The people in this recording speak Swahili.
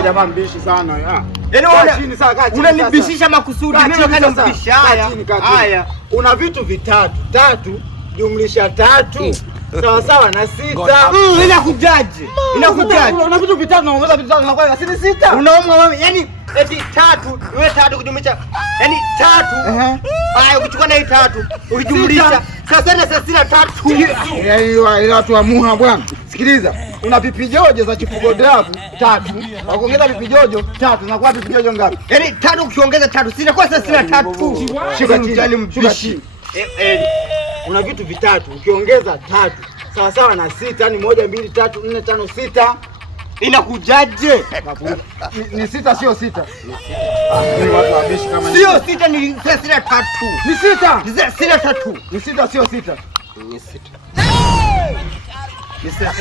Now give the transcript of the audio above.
jamaa mbishi sana. Yaani unanibishisha makusudi. Mimi kana mbisha. Haya. Una vitu vitatu. 3 jumlisha 3 sawa sawa na 6. Inakujaje? Una vitu vitatu na ongeza vitu vitatu na kwa 6. Unaomba wewe, yani eti 3, wewe 3 kujumlisha. Yani 3. Haya ukichukua na hii 3, ukijumlisha sasa na 63. Yaani watu wa muha bwana. Sikiliza. Una pipijojo za chifugo drafu 3. Wakuongeza pipijojo 3 na kwa pipijojo ngapi? Yaani 3 ukiongeza 3 sinakuwa 63. Shika chini. Una vitu vitatu ukiongeza 3 sawa sawa na 6, yani 1 2 3 4 5 6. Inakujaje? Ni 6 sio 6. Ni watu wabishi kama sio 6 ni 63. Ni 6. Ni 63. Ni 6 sio 6. Ni 6. Ni 6.